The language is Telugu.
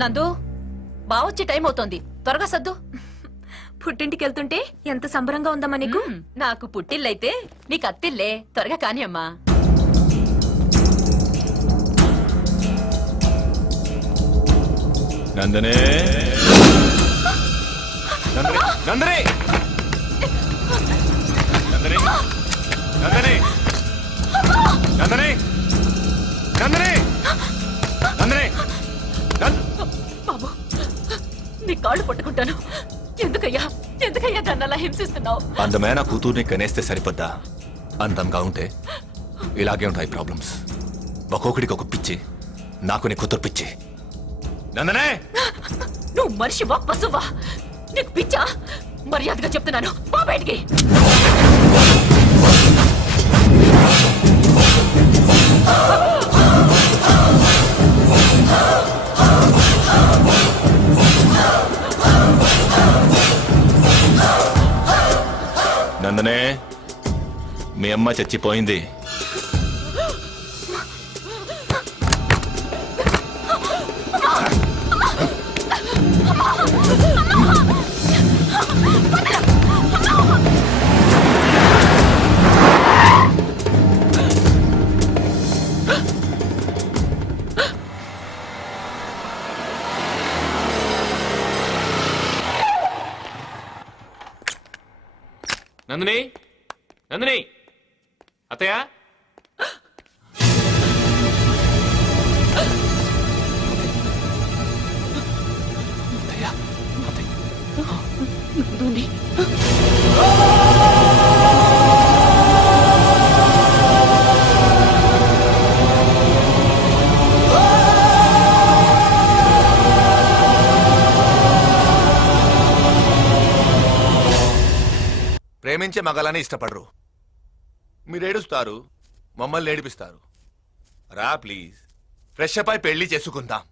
నందు బావొచ్చే టైం అవుతోంది, త్వరగా సర్దు. పుట్టింటికి వెళ్తుంటే ఎంత సంబరంగా ఉందమ్మా నీకు. నాకు పుట్టిల్లైతే నీకు అత్తిల్లే, త్వరగా కాని అమ్మా. నందనే నందనే నందనే నందనే నందనే నందనే నందనే నందనే బాబు నీ కాళ్ళు పట్టుకుంటాను. ఎందుకయ్యా ఎందుకయ్యా దాన్ని అలా హింసిస్తున్నావు? అందమైన కూతుర్ని కనేస్తే సరిపోద్దా? అందంగా ఉంటే ఇలాగే ఉంటాయి ప్రాబ్లమ్స్. ఒక్కొక్కడికి ఒక పిచ్చి, నాకు నీ కూతురు పిచ్చి. నందనే నువ్వు మనిషివా పశువా? నీకు పిచ్చా? మర్యాదగా చెప్తున్నాను, పో బయటికి. నందనే మీ అమ్మ చచ్చిపోయింది. నందిని నందిని అత్తయ్య ప్రేమించే మగాలని ఇష్టపడరు. మీరు ఏడుస్తారు, మమ్మల్ని ఏడిపిస్తారు. రా ప్లీజ్, ఫ్రెష్ అప్ అయి పెళ్లి చేసుకుందాం.